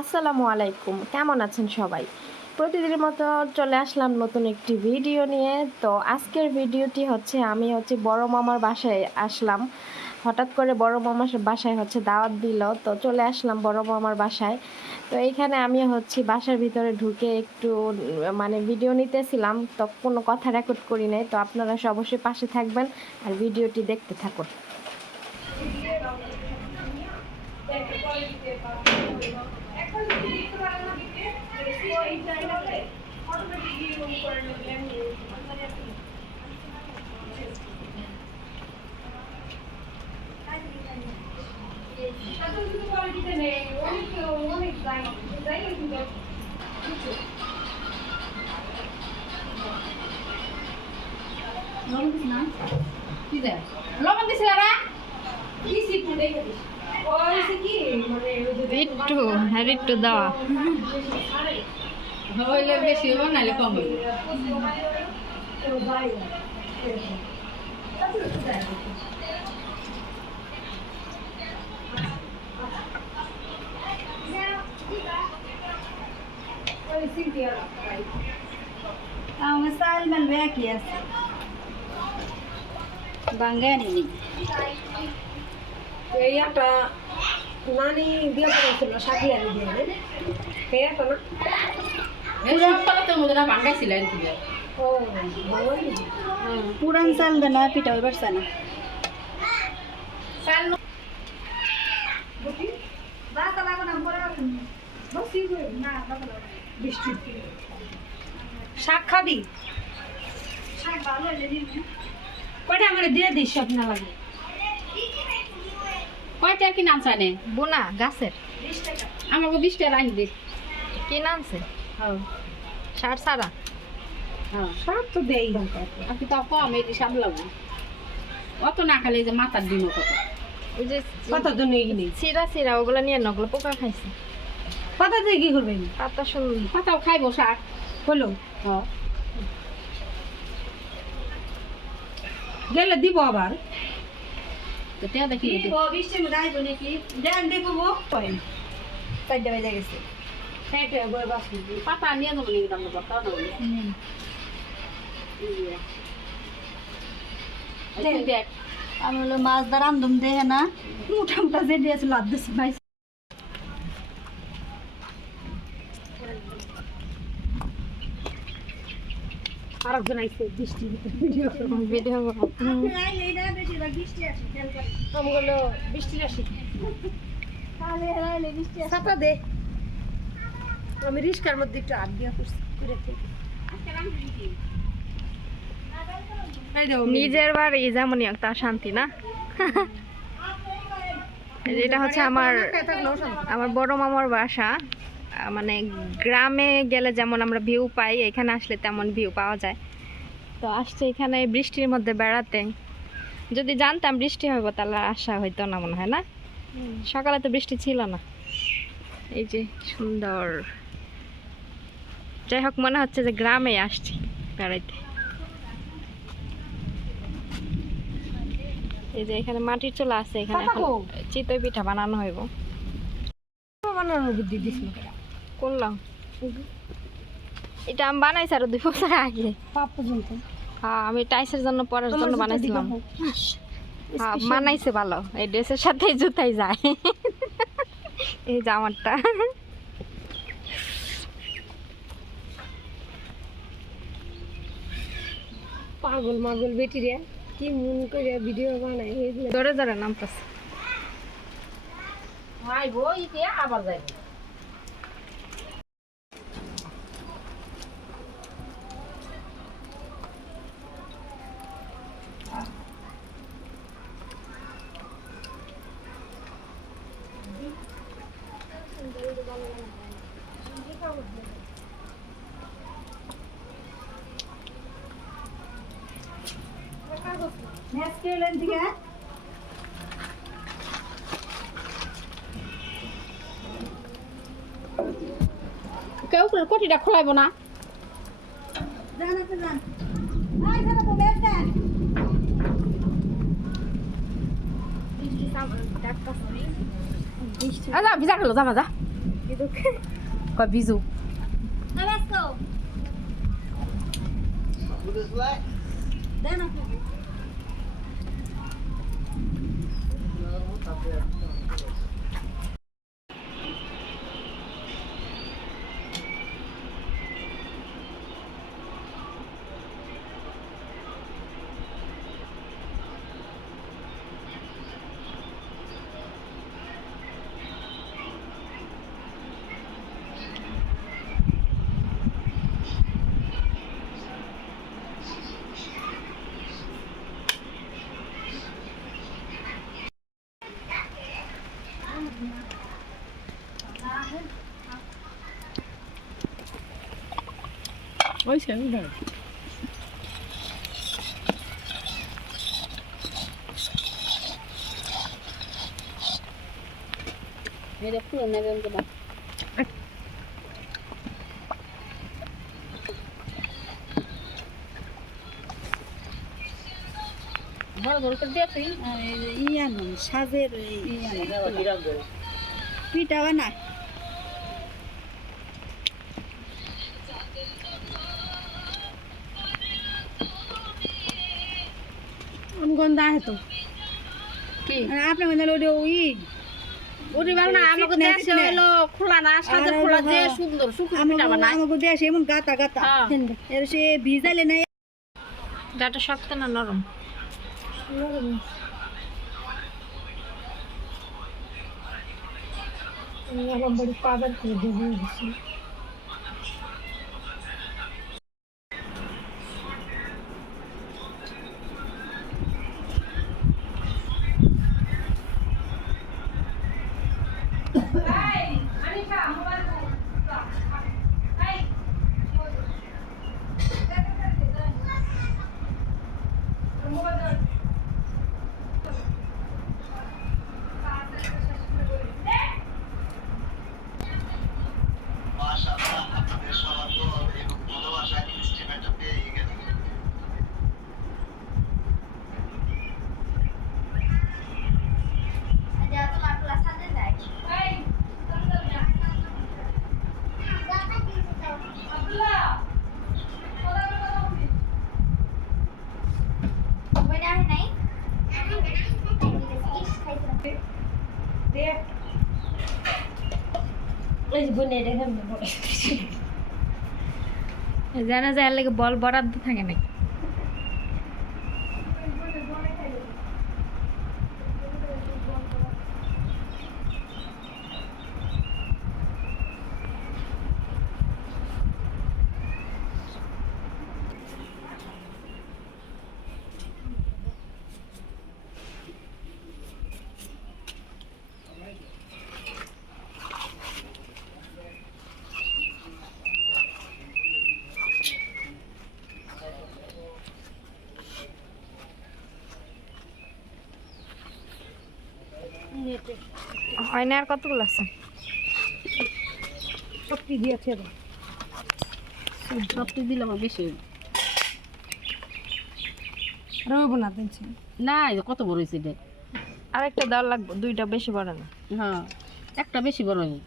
আসসালামু আলাইকুম, কেমন আছেন সবাই? প্রতিদিনের মতো চলে আসলাম নতুন একটি ভিডিও নিয়ে। তো আজকের ভিডিওটি হচ্ছে আমি বড় মামার বাসায় আসলাম। হঠাৎ করে বড় মামার বাসায় দাওয়াত দিল, তো চলে আসলাম বড় মামার বাসায়। তো এইখানে আমি বাসার ভিতরে ঢুকে একটু ভিডিও নিতেছিলাম, তো কোনো কথা রেকর্ড করি নাই। তো আপনারা অবশ্যই পাশে থাকবেন আর ভিডিওটি দেখতে থাকুন। লবণ দিছিল না একটু দেওয়া হইলে বেশি হইব নাহলে কম হইব। আমার সালমান ভাইয়া কি আছে বাঙ্গানি নেই এই একটা নানি বিয়ে করেছিল সাকিয়ারি দিয়ে খেয়ে তো না সপ্তাহের মধ্যে না ভাঙাইছিলেন তুমি ও বাঙালি পুরান চাল দেনা পিঠা হইবার চায় না শাক খাবি কয়টা আমার দিয়ে দিস সব না লাগে কয়টার কি নাম চানে বোনা গাছের আমাকে 20 টাকা রাখি দে। কি নামছে? হ্যাঁ সার সারা হ্যাঁ শাক তো দেই আপনি তো কম এই যে সামলাবো অত না খালে যে মাথার দিন কত ওই যে কত জন এগিয়ে চিরা ওগুলো নিয়ে নগলো পোকা খাইছে। পাতা দিয়ে কি করবেন পাতা শুনুন পাতাও খাইবো শাক হলো হ্যাঁ গেলে দিব আবার তো তে দেখি বৃষ্টির মধ্যে আইব নাকি দেন দেখবো করেন চারটা বেজে গেছে সেইটা বই বাসি পাতা নিয়ে যাবো নাকি দাম পাতা দাও দেখ আমি হলো মাছ দা রান্ধুম দেহে না মোটা মোটা যে দিয়েছে লাদ দিছে ভাই আরেকজন আইছে বৃষ্টি ভিডিও আমগুলো বৃষ্টি আসি ছাতা দে আমি রিস্কার মধ্যে একটু হাত দিয়া করছি করে থেকে নিজের বাড়ি যেমনই হোক তা শান্তি না। এটা আমার বড় মামার বাসা। গ্রামে গেলে যেমন আমরা ভিউ পাই, এখানে আসলে তেমন ভিউ পাওয়া যায়। তো আসছে এখানে বৃষ্টির মধ্যে বেড়াতে। যদি জানতাম বৃষ্টি হইব তাহলে আসা হইতো না মনে হয় না। সকালে তো বৃষ্টি ছিল না। এই যে সুন্দর, যাই হোক মনে হচ্ছে যে গ্রামে আসছি বেড়াইতে। এই যে এখানে মাটির চুলা আছে, এখানে এখন চিতই পিঠা বানানো হইব। বানানোর বুদ্ধি দিছিল করলাম এটা আমি বানাইছি আরো 2 বছর আগে। পাপ পর্যন্ত হ্যাঁ, আমি টাইসের জন্য পরার জন্য বানাইছিলাম। হ্যাঁ বানাইছে ভালো, এই ড্রেসের সাথে জুতাই যায়। এই জামারটা পাগল মাগল বেটি রে কি মন করে ভিডিও বানাই ধরে ধরে নামতেছে। আইবো ইতে আবার যাইবো ম্যাচ খেলেন দিকে কেউ কোটিটা খোলাইবো না জান আছে জান আই জানা তো ম্যাচ দেন ভিজা গেল, যা কয় বিজু ওই সেমি ধর এটা পুরো নেবেন তো বড় বড় করে দিয়ে তুই ইয়ানো সাজের পিঠা বানা গন্ধ আহে তো কি আপনার গন্ধ ওটা ওই ওরে বাবা আমাকে দেশে হলো খোলা না সাজে খোলা যে সুন্দর শুকনো পিঠা বানায় আমাকে দেশে এমন গাতা গাতা এর সে ভিজাইলে না ডাটা শক্ত না নরম? আমার বাড়ি পাদার করে দেবো জানা যায় লাগে বল বরাদ্দ থাকে না। হয় না আর কতগুলো আছে? সবটি দিয়েছে সবটি দিলাম বেশি রব না দিয়েছে না কত বড় হয়েছে এটা আর একটা দেওয়ার লাগবে, দুইটা বেশি বড় না। হ্যাঁ একটা বেশি বড় হবে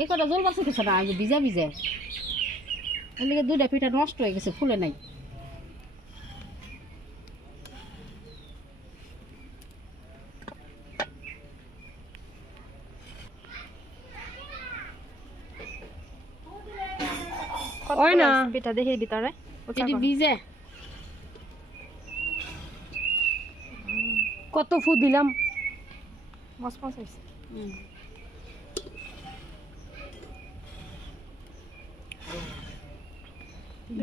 এই কটা জল বাসে কিছু না আগে ভিজা ভিজা এর লিগে দুইটা পিঠা নষ্ট হয়ে গেছে ফুলে নাই ওই না পিঠা দেখি ভিতরে এটি ভিজে কত ফু দিলাম মসমস হয়েছে।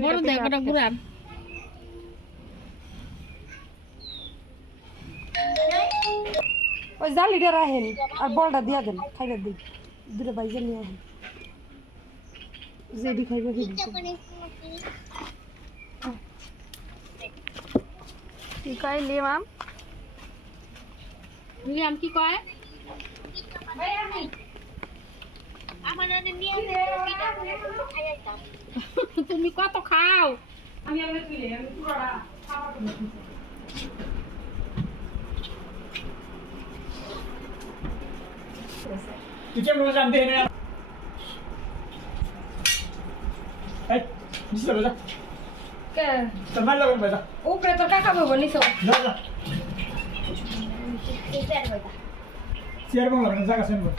বড় দেয় কটা পুরান ওই জালিটা রাখেন আর বলটা দিয়া দেন খাইবার দিন দুটো বাইজে নিয়ে আসেন যেদি খাইবে কি কয় লিমাম? লিয়াম কি কয় তুমি কত খাও আমি পুরোটা তুই কেমন বলছিস আমি দেখে নিলাম এই নিচে যা কে তোর মার লাগবে যা উপরে তোর কাকা বলবো নিছো যা যা চেয়ার বাংলা জায়গা শুনবো